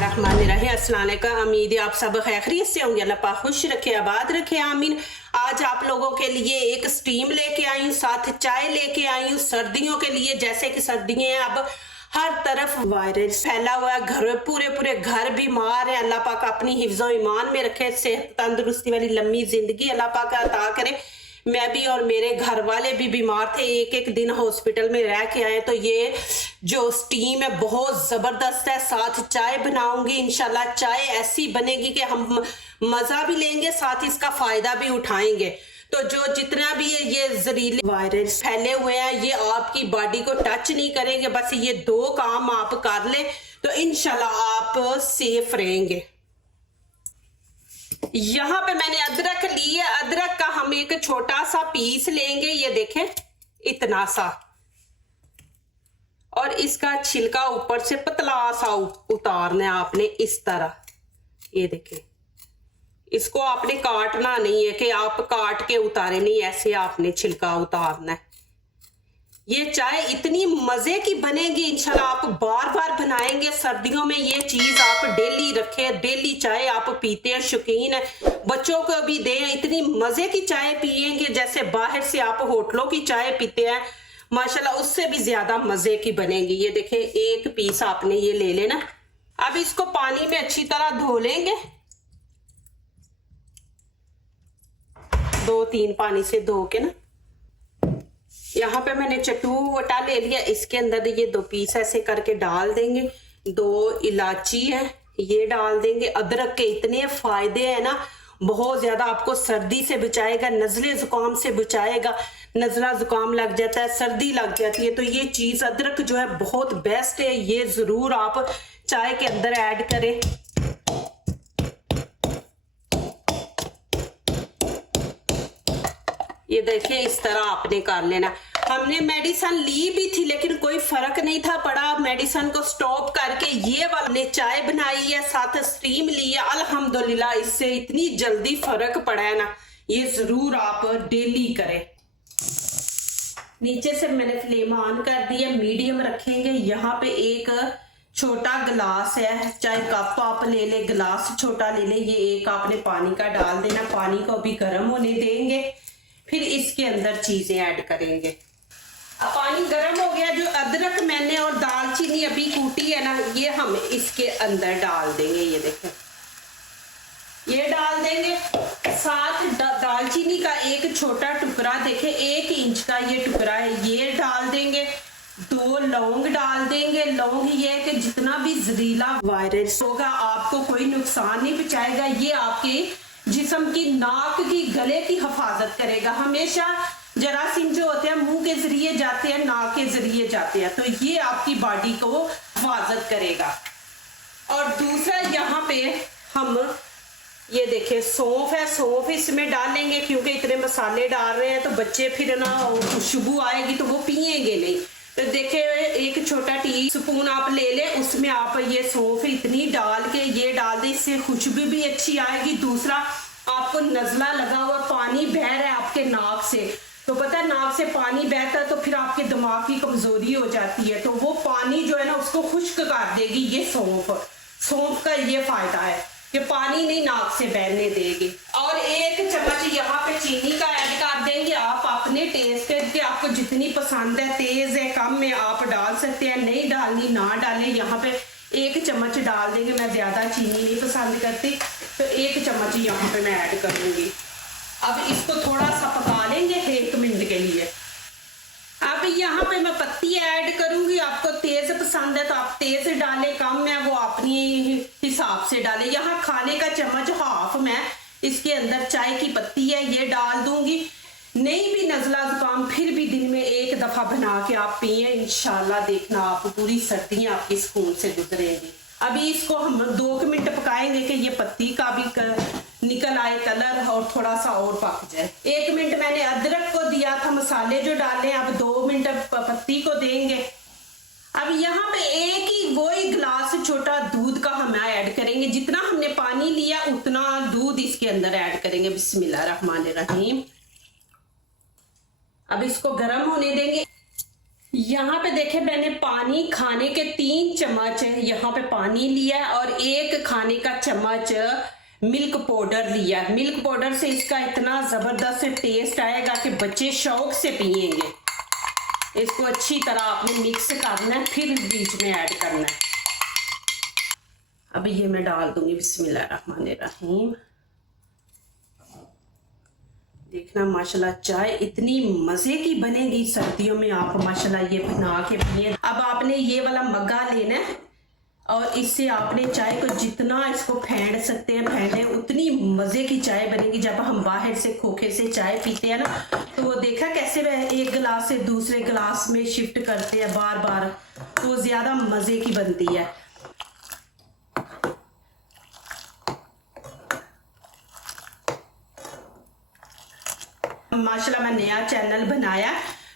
बिस्मिल्लाहिर्रहमानिर्रहीम। अस्सलाम वालेकुम। उम्मीद है आप सब खैरियत से होंगे। अल्लाह पाक खुश रखे, आबाद रखे, आमीन। आज आप लोगों के लिए एक स्टीम लेके आई हूँ, साथ चाय लेके आई हूँ सर्दियों के लिए। जैसे कि सर्दियाँ हैं, अब हर तरफ वायरस फैला हुआ है, घर पूरे घर बीमार है। अल्लाह पाक अपनी हिफ्ज़ो ईमान में रखे, सेहत तंदुरुस्ती वाली लंबी जिंदगी अल्लाह पाक अता करे। मैं भी और मेरे घर वाले भी बीमार थे, एक एक दिन हॉस्पिटल में रह के आए। तो ये जो स्टीम है बहुत ज़बरदस्त है। साथ चाय बनाऊंगी इंशाल्लाह। चाय ऐसी बनेगी कि हम मज़ा भी लेंगे, साथ इसका फ़ायदा भी उठाएंगे। तो जो जितना भी ये जहरीले वायरस फैले हुए हैं, ये आपकी बॉडी को टच नहीं करेंगे। बस ये दो काम आप कर लें तो इंशाल्लाह आप सेफ रहेंगे। यहाँ पे मैंने अदरक ली है। अदरक का हम एक छोटा सा पीस लेंगे, ये देखें इतना सा, और इसका छिलका ऊपर से पतला सा उतारना है आपने इस तरह। ये देखें, इसको आपने काटना नहीं है कि आप काट के उतारे, नहीं, ऐसे आपने छिलका उतारना है। ये चाय इतनी मजे की बनेगी इंशाल्लाह, आप बार बार बनाएंगे। सर्दियों में ये चीज आप डेली रखें, डेली चाय आप पीते हैं, शौकीन है, बच्चों को भी दें। इतनी मजे की चाय पिएंगे जैसे बाहर से आप होटलों की चाय पीते हैं, माशाल्लाह उससे भी ज्यादा मजे की बनेगी। ये देखें, एक पीस आपने ये ले लेना। अब इसको पानी में अच्छी तरह धो लेंगे, 2-3 पानी से धो के ना। यहाँ पे मैंने चटूवटा ले लिया, इसके अंदर ये 2 पीस ऐसे करके डाल देंगे। 2 इलायची है, ये डाल देंगे। अदरक के इतने फायदे हैं ना, बहुत ज्यादा, आपको सर्दी से बचाएगा, नजले जुकाम से बचाएगा। नजला जुकाम लग जाता है, सर्दी लग जाती है, तो ये चीज अदरक जो है बहुत बेस्ट है। ये जरूर आप चाय के अंदर ऐड करें। ये देखिए इस तरह आपने कर लेना। हमने मेडिसिन ली भी थी लेकिन कोई फर्क नहीं था पड़ा। मेडिसिन को स्टॉप करके ये वाले चाय बनाई है, साथ स्टीम ली है। अल्हम्दुलिल्लाह इससे इतनी जल्दी फर्क पड़ा है ना, ये जरूर आप डेली करें। नीचे से मैंने फ्लेम ऑन कर दिया, मीडियम रखेंगे। यहाँ पे एक छोटा गिलास है, चाहे कप आप ले ले, गिलास छोटा ले ले। ये एक आपने पानी का डाल देना, पानी को भी गर्म होने देंगे, फिर इसके अंदर चीजें ऐड करेंगे। अब पानी गर्म हो गया, जो अदरक मैंने और दालचीनी अभी कूटी है ना, ये हम इसके अंदर डाल देंगे। ये देखें, ये डाल देंगे। साथ दालचीनी का एक छोटा टुकड़ा, देखें 1 इंच का ये टुकड़ा है, ये डाल देंगे। 2 लौंग डाल देंगे। लौंग ये है कि जितना भी जहरीला वायरस होगा आपको कोई नुकसान नहीं पहुंचाएगा। ये आपके जिस्म की, नाक की, गले की हिफाजत करेगा। हमेशा जरासीम जो होते हैं मुंह के जरिए जाते हैं, नाक के जरिए जाते हैं, तो ये आपकी बॉडी को हिफाजत करेगा। और दूसरा यहाँ पे हम ये देखें सौंफ है, सौंफ इसमें डालेंगे क्योंकि इतने मसाले डाल रहे हैं तो बच्चे फिर ना खुशबू आएगी तो वो पिएंगे नहीं। तो देखे, एक छोटा टी स्पून आप ले ले, उसमें आप ये सौंफ इतनी डाल के ये डाल दे, इससे खुशबू भी अच्छी आएगी। दूसरा, आपको नजला लगा हुआ, पानी बह रहा है आपके नाक से, तो पता है नाक से पानी बहता है तो फिर आपके दिमाग की कमजोरी हो जाती है, तो वो पानी जो है ना उसको खुश्क कर देगी ये सौंफ। सौंफ का ये फायदा है कि पानी नहीं नाक से बहने देगी। और 1 चम्मच यहाँ पे चीनी का ऐड कर देंगे आप अपने टेस्ट के, आपको जितनी पसंद है, तेज है कम में आप डाल सकते हैं, नहीं डालनी ना डालें। यहाँ पे 1 चम्मच डाल देंगे, मैं ज्यादा चीनी नहीं पसंद करती, तो 1 चम्मच यहाँ पे मैं ऐड करूंगी। अब इसको थोड़ा सा पका लेंगे 1 मिनट के लिए। अब यहाँ पे मैं पत्ती ऐड करूंगी, आपको तेज पसंद है तो आप तेज डालें, कम है वो अपनी हिसाब से डालें। यहाँ खाने का चम्मच हाफ मैं इसके अंदर चाय की पत्ती है ये डाल दूंगी। नहीं भी नजला जुकाम, फिर भी दिन में 1 दफा बना के आप पिए, इंशाल्लाह देखना आप पूरी सर्दियां आपकी सुकून से गुजरेंगी। अभी इसको हम 2 मिनट पकाएंगे कि ये पत्ती का भी निकल आए कलर और थोड़ा सा और पक जाए। 1 मिनट मैंने अदरक को दिया था, मसाले जो डाले, अब 2 मिनट पत्ती को देंगे। अब यहाँ पे एक ही वही गिलास छोटा दूध का हम ऐड करेंगे, जितना हमने पानी लिया उतना दूध इसके अंदर ऐड करेंगे। बिस्मिल्लाहिर्रहमानिर्रहीम। अब इसको गर्म होने देंगे। यहाँ पे देखे मैंने पानी खाने के 3 चम्मच यहाँ पे पानी लिया और 1 खाने का चम्मच मिल्क पाउडर लिया। मिल्क पाउडर से इसका इतना जबरदस्त टेस्ट आएगा कि बच्चे शौक से पियेंगे। इसको अच्छी तरह आपने मिक्स करना है, फिर बीच में ऐड करना है। अब ये मैं डाल दूंगी बिस्मिल्लाहिर्रहमानिर्रहीम। देखना माशाल्लाह चाय इतनी मजे की बनेगी सर्दियों में, आप माशाल्लाह ये बना के पिए। अब आपने ये वाला मग्गा लेना है और इससे आपने चाय को जितना इसको फेंट सकते हैं फेंटे, उतनी मजे की चाय बनेगी। जब हम बाहर से खोखे से चाय पीते हैं ना, तो वो देखा कैसे वह एक गिलास से दूसरे गिलास में शिफ्ट करते हैं बार बार, तो ज्यादा मजे की बनती है। माशाल्लाह मैं नया चैनल बनाया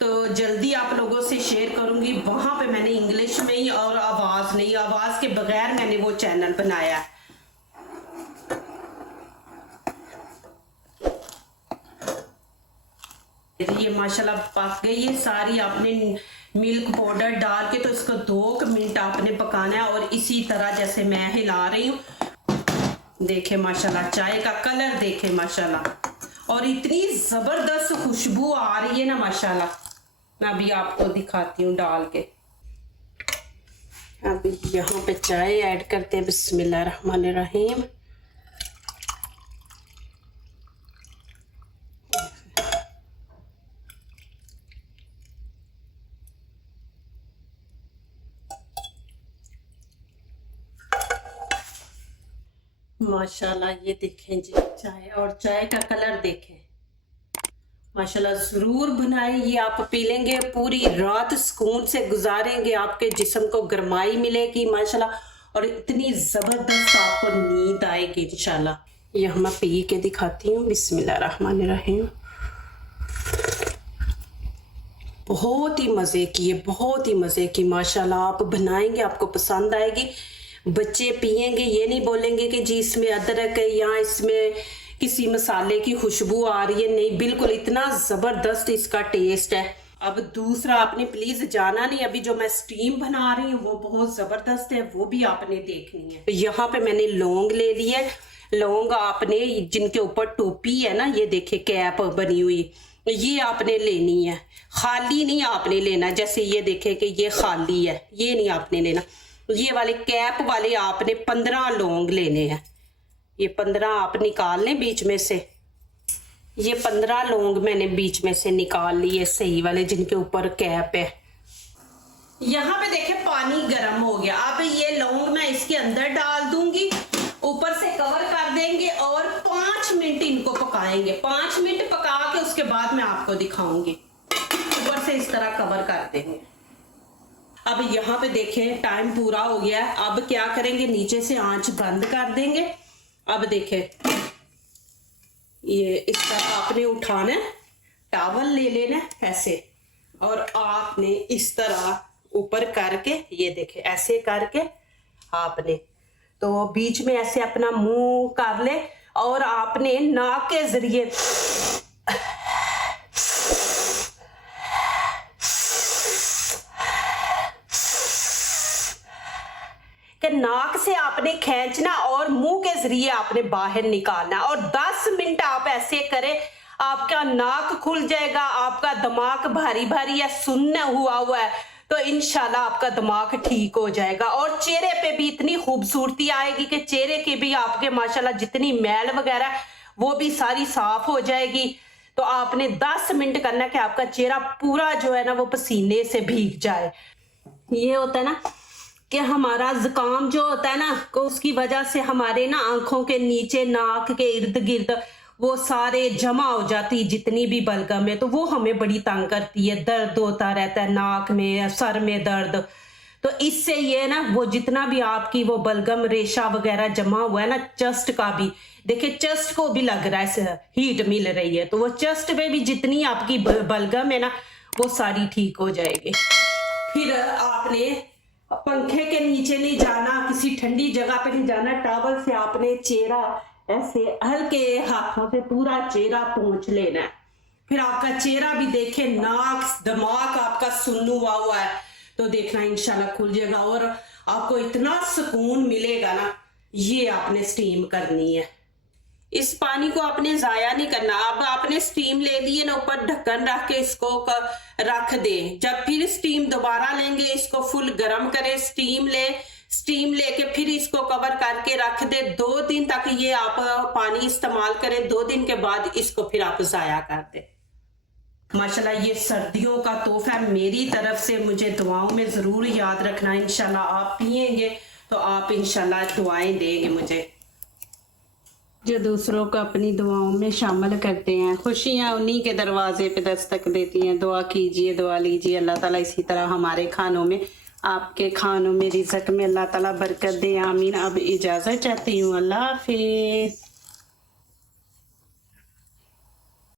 तो जल्दी आप लोगों से शेयर करूंगी। वहां पे मैंने इंग्लिश में ही और आवाज नहीं, आवाज के बगैर मैंने वो चैनल बनाया। ये माशाल्लाह पक गई है सारी। आपने मिल्क पाउडर डाल के तो इसको 2 मिनट आपने पकाना है और इसी तरह जैसे मैं हिला रही हूँ। देखे माशाल्लाह चाय का कलर देखे माशाल्लाह, और इतनी जबरदस्त खुशबू आ रही है ना माशाल्लाह। मैं अभी आपको दिखाती हूँ डाल के। अभी यहाँ पे चाय ऐड करते हैं बिस्मिल्लाहिर्रहमानिर्रहीम। माशाल्लाह ये देखें जी चाय, और चाय का कलर देखें माशाल्लाह। जरूर बनाएं, ये आप पी लेंगे पूरी रात सुकून से गुजारेंगे, आपके जिस्म को गर्माई मिलेगी माशाल्लाह, और इतनी जबरदस्त आपको नींद आएगी इंशाल्लाह। ये मैं पी के दिखाती हूँ बिस्मिल्लाहिर्रहमानिर्रहीम। बहुत ही मजे की है, बहुत ही मजे की माशाल्लाह। आप बनाएंगे आपको पसंद आएगी, बच्चे पियेंगे, ये नहीं बोलेंगे कि जी इसमें अदरक है या इसमें किसी मसाले की खुशबू आ रही है। नहीं, बिल्कुल इतना जबरदस्त इसका टेस्ट है। अब दूसरा आपने प्लीज जाना नहीं, अभी जो मैं स्टीम बना रही हूँ वो बहुत जबरदस्त है, वो भी आपने देखनी है। यहाँ पे मैंने लौंग ले ली है। लौंग आपने जिनके ऊपर टोपी है ना, ये देखे कैप बनी हुई, ये आपने लेनी है, खाली नहीं आपने लेना। जैसे ये देखे कि ये खाली है, ये नहीं आपने लेना। ये वाले कैप वाले आपने 15 लौंग लेने हैं। ये 15 आप निकाल लें बीच में से। ये 15 लौंग मैंने बीच में से निकाल लिए, सही वाले जिनके ऊपर कैप है। यहाँ पे देखे पानी गर्म हो गया। अब ये लौंग मैं इसके अंदर डाल दूंगी, ऊपर से कवर कर देंगे और 5 मिनट इनको पकाएंगे। 5 मिनट पका के उसके बाद मैं आपको दिखाऊंगी। ऊपर से इस तरह कवर कर देंगे। अब यहाँ पे देखें टाइम पूरा हो गया है। अब क्या करेंगे, नीचे से आंच बंद कर देंगे। अब देखें ये इस तरह आपने उठाना है, टॉवल ले लेना है ऐसे, और आपने इस तरह ऊपर करके, ये देखें ऐसे करके आपने तो बीच में ऐसे अपना मुंह कर ले, और आपने नाक के जरिए कि नाक से आपने खींचना और मुंह के जरिए आपने बाहर निकालना, और 10 मिनट आप ऐसे करें, आपका नाक खुल जाएगा। आपका दिमाग भारी भारी है, सुन्न हुआ है, तो इंशाल्लाह आपका दिमाग ठीक हो जाएगा। और चेहरे पे भी इतनी खूबसूरती आएगी कि चेहरे के भी आपके माशाल्लाह जितनी मैल वगैरह वो भी सारी साफ हो जाएगी। तो आपने 10 मिनट करना कि आपका चेहरा पूरा जो है ना वो पसीने से भीग जाए। ये होता है ना कि हमारा जुकाम जो होता है ना, को उसकी वजह से हमारे ना आंखों के नीचे, नाक के इर्द गिर्द वो सारे जमा हो जाती जितनी भी बलगम है, तो वो हमें बड़ी तंग करती है, दर्द होता रहता है नाक में, सर में दर्द। तो इससे ये ना वो जितना भी आपकी वो बलगम रेशा वगैरह जमा हुआ है ना, चेस्ट का भी देखिए, चेस्ट को भी लग रहा है हीट मिल रही है, तो वो चेस्ट पे भी जितनी आपकी बलगम है ना वो सारी ठीक हो जाएगी। फिर आपने पंखे के नीचे नहीं जाना, किसी ठंडी जगह पे नहीं जाना, टॉवल से आपने चेहरा ऐसे हल्के हाथों से पूरा चेहरा पोंछ लेना है। फिर आपका चेहरा भी देखे, नाक दिमाग आपका सुन्नू हुआ है तो देखना इंशाल्लाह खुल जाएगा और आपको इतना सुकून मिलेगा ना। ये आपने स्टीम करनी है, इस पानी को आपने जाया नहीं करना। अब आपने स्टीम ले लिए ना, ऊपर ढक्कन रख के इसको रख दे। जब फिर स्टीम दोबारा लेंगे, इसको फुल गर्म करें, स्टीम लेके फिर इसको कवर करके रख दे 2 दिन तक। ये आप पानी इस्तेमाल करें, 2 दिन के बाद इसको फिर आप जाया कर दे। माशाल्लाह ये सर्दियों का तोहफा है मेरी तरफ से, मुझे दुआओं में जरूर याद रखना। इंशाल्लाह आप पिएंगे तो आप इंशाल्लाह दुआएं देंगे मुझे। जो दूसरों को अपनी दुआओं में शामिल करते हैं, खुशियां उन्हीं के दरवाजे पे दस्तक देती हैं। दुआ कीजिए, दुआ लीजिए, अल्लाह ताला इसी तरह हमारे खानों में, आपके खानों में, रिज़्क़ में अल्लाह ताला बरकत दे, आमीन। अब इजाज़त चाहती हूँ, अल्लाह हाफिज़।